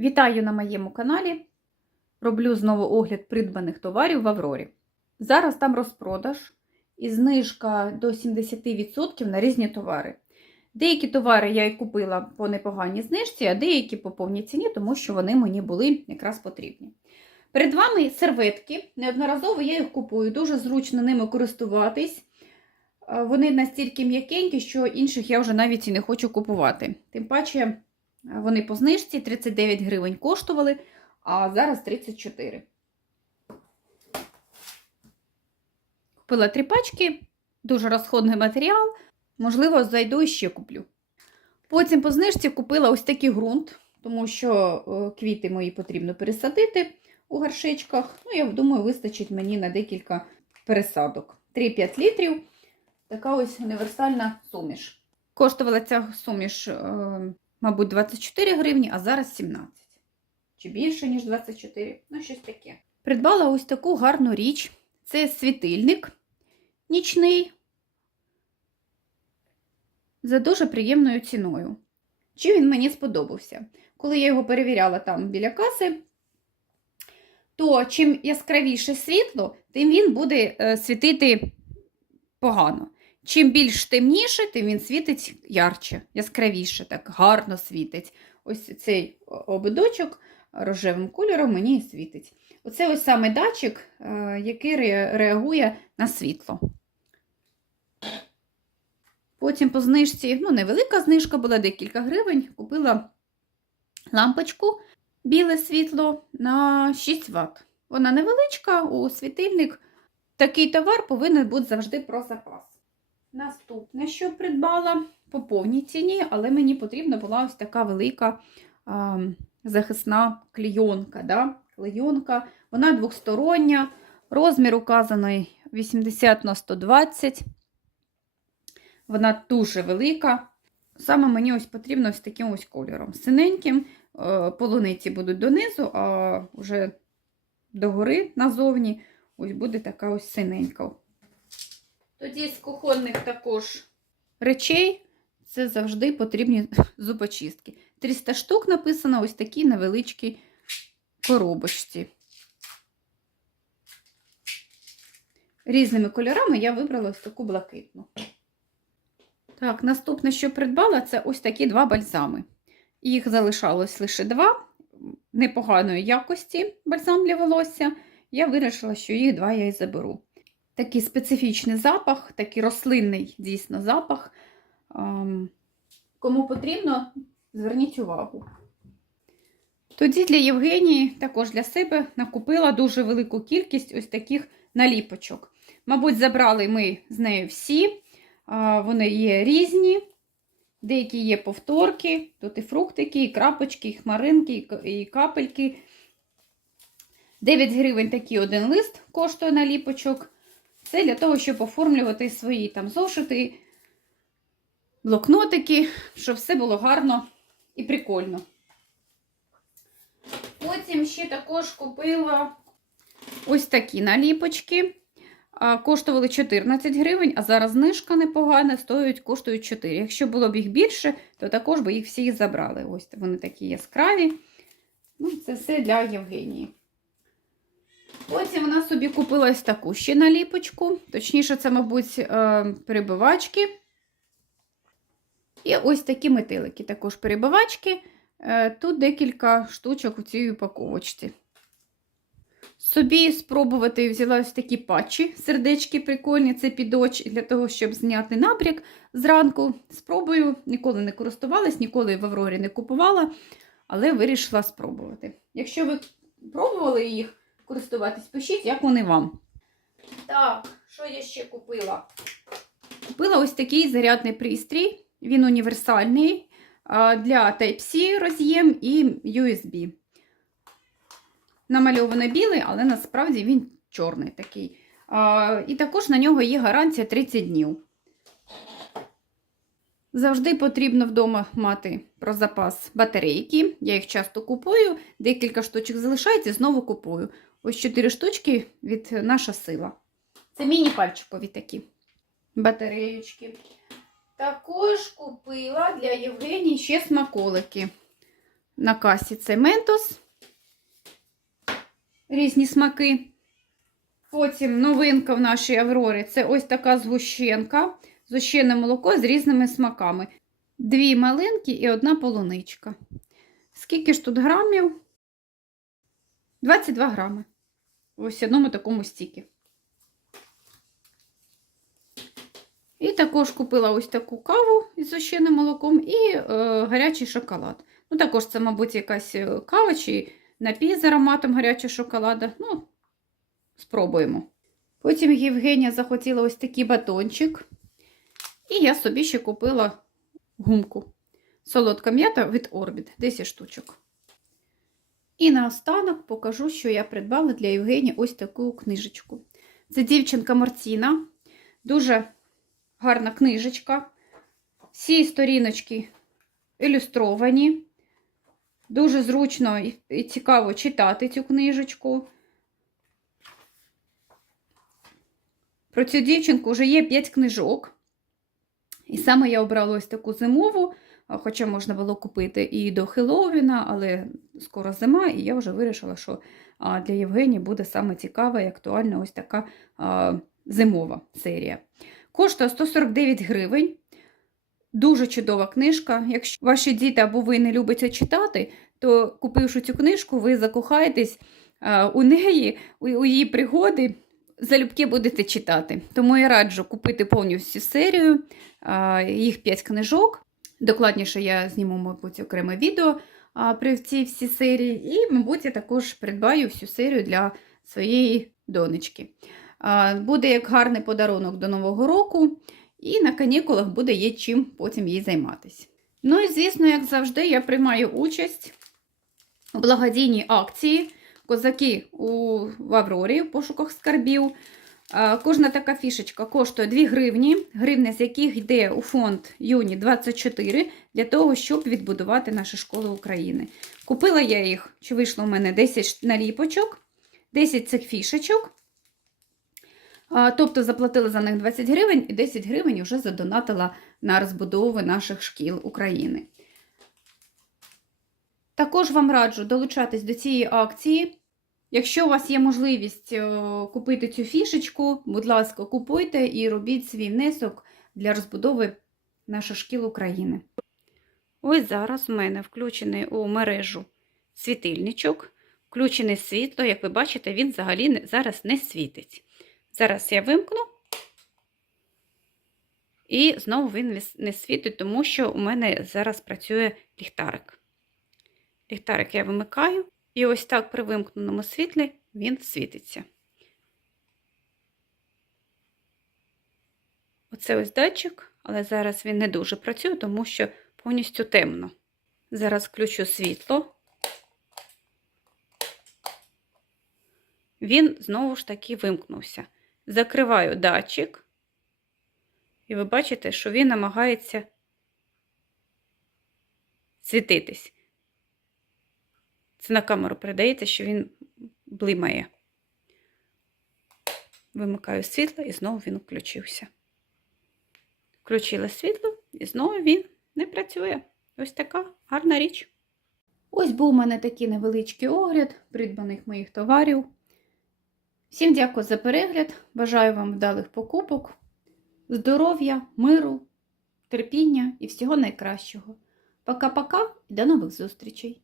Вітаю на моєму каналі. Роблю знову огляд придбаних товарів в Аврорі. Зараз там розпродаж і знижка до 70% на різні товари. Деякі товари я і купила по непоганій знижці, а деякі по повній ціні, тому що вони мені були якраз потрібні. Перед вами серветки. Неодноразово я їх купую, дуже зручно ними користуватись. Е, Вони настільки м'якенькі, що інших я вже навіть і не хочу купувати. Тим паче, вони по знижці 39 гривень коштували, а зараз 34. Купила три пачки, дуже розходний матеріал. Можливо, зайду і ще куплю. Потім по знижці купила ось такий ґрунт, тому що е, квіти мої потрібно пересадити у горшечках. Ну, я думаю, вистачить мені на декілька пересадок. 3-5 літрів. Така ось універсальна суміш. Коштувала ця суміш, е, мабуть, 24 гривні, а зараз 17. Чи більше, ніж 24. Ну, щось таке. Придбала ось таку гарну річ. Це світильник нічний за дуже приємною ціною. Чи він мені сподобався? Коли я його перевіряла там біля каси, то чим яскравіше світло, тим він буде е, світити погано. Чим більш темніше, тим він світить ярче, яскравіше, так гарно світить. Ось цей ободочок рожевим кольором мені і світить. Оце ось саме датчик, е, який реагує на світло. Потім по знижці, ну, невелика знижка була декілька гривень, купила лампочку біле світло на 6 Вт. Вона невеличка, у світильник. Такий товар повинен бути завжди про запас. Наступне, що придбала по повній ціні, але мені потрібна була ось така велика а, захисна клейонка. Да? клейонка. Вона двостороння, розмір указаний 80 на 120. Вона дуже велика. Саме мені ось потрібно ось таким ось кольором. Синеньким е, полуниці будуть донизу, а вже догори назовні ось буде така ось синенька. Тоді з кухонних також речей це завжди потрібні зубочистки. 300 штук написано ось такі невеличкі коробочці. Різними кольорами я вибрала ось таку блакитну. Так, наступне, що придбала, це ось такі два бальзами. Їх залишалось лише два непоганої якості бальзам для волосся. Я вирішила, що їх два я і заберу. Такий специфічний запах, такий рослинний дійсно запах. Ем, Кому потрібно, зверніть увагу. Тоді для Євгенії, також для себе, накупила дуже велику кількість ось таких наліпочок. Мабуть, забрали ми з нею всі. Вони є різні, деякі є повторки, тут і фруктики, і крапочки, і хмаринки, і капельки. 9 гривень такий один лист коштує наліпочок. Це для того, щоб оформлювати свої там зошити, блокнотики, щоб все було гарно і прикольно. Потім ще також купила ось такі наліпочки. Коштували 14 гривень, а зараз знижка непогана, стоять, коштують 4. Якщо було б їх більше, то також би їх всі забрали. Ось вони такі яскраві. Ну, це все для Євгенії. Потім вона собі купила ось таку ще наліпочку. Точніше, це, мабуть, е, перебивачки. І ось такі метелики, також перебивачки. Е, Тут декілька штучок у цій упаковочці. Собі спробувати взяла ось такі патчі, сердечки прикольні, це під очі, для того, щоб зняти набряк зранку. Спробую, ніколи не користувалась, ніколи в Аврорі не купувала, але вирішила спробувати. Якщо ви пробували їх користуватись, пишіть, як вони вам. Так, що я ще купила? Купила ось такий зарядний пристрій. Він універсальний для Type-C роз'єм і USB. Намальовано білий, але насправді він чорний такий. І також на нього є гарантія 30 днів. Завжди потрібно вдома мати про запас батарейки. Я їх часто купую, декілька штучок залишається, знову купую. Ось 4 штучки від наша сила. Це міні-пальчикові такі батареєчки. Також купила для Євгенії ще смаколики. на касі це ментос, різні смаки. Потім новинка в нашій Аврорі це ось така згущенка, згущене молоко з різними смаками. Дві малинки і одна полуничка. Скільки ж тут грамів? 22 грами. Ось в одному такому стікі. І також купила ось таку каву із зущеним молоком і е, гарячий шоколад. Ну, також це, мабуть, якась е, кава чи напій з ароматом гарячого шоколада. Ну, спробуємо. Потім Євгенія захотіла ось такий батончик. І я собі ще купила гумку. Солодка м'ята від Orbit, 10 штучок. І наостанок покажу, що я придбала для Євгенії ось таку книжечку. Це дівчинка Мартіна. Дуже гарна книжечка. Всі сторіночки ілюстровані. Дуже зручно і цікаво читати цю книжечку. Про цю дівчинку вже є 5 книжок. І саме я обрала ось таку зимову, хоча можна було купити і до Хеллоуіна, але скоро зима, і я вже вирішила, що для Євгенії буде саме цікава і актуальна ось така зимова серія. Коштує 149 гривень. Дуже чудова книжка. Якщо ваші діти або ви не любите читати, то купивши цю книжку, ви закохаєтесь у неї, у її пригоди залюбки будете читати. Тому я раджу купити повністю серію, їх 5 книжок. Докладніше я зніму, мабуть, окреме відео при цій всій серії. І, мабуть, я також придбаю всю серію для своєї донечки. Буде як гарний подарунок до Нового року, і на канікулах буде є чим потім їй займатися. Ну і, звісно, як завжди, я приймаю участь у благодійній акції козаки у Аврорі в пошуках скарбів. Кожна така фішечка коштує 2 гривні, гривня з яких йде у фонд Юні 24 для того, щоб відбудувати наші школи України. Купила я їх, чи вийшло у мене 10 наліпочок, 10 цих фішечок. Тобто заплатила за них 20 гривень і 10 гривень вже задонатила на розбудову наших шкіл України. Також вам раджу долучатись до цієї акції. Якщо у вас є можливість е, купити цю фішечку, будь ласка, купуйте і робіть свій внесок для розбудови наших шкіл України. Ось зараз у мене включений у мережу світильничок, включене світло, як ви бачите, він взагалі зараз не світить. Зараз я вимкну, і знову він не світить, тому що у мене зараз працює ліхтарик. Ліхтарик я вимикаю. І ось так при вимкненому світлі він світиться. Оце ось датчик, але зараз він не дуже працює, тому що повністю темно. Зараз включу світло. Він знову ж таки вимкнувся. Закриваю датчик, і ви бачите, що він намагається світитись. Це на камеру передається, що він блимає. Вимикаю світло і знову він включився. Включила світло, і знову він не працює. Ось така гарна річ. Ось був у мене такий невеличкий огляд придбаних моїх товарів. Всім дякую за перегляд. Бажаю вам вдалих покупок, здоров'я, миру, терпіння і всього найкращого. Пока-пока і до нових зустрічей!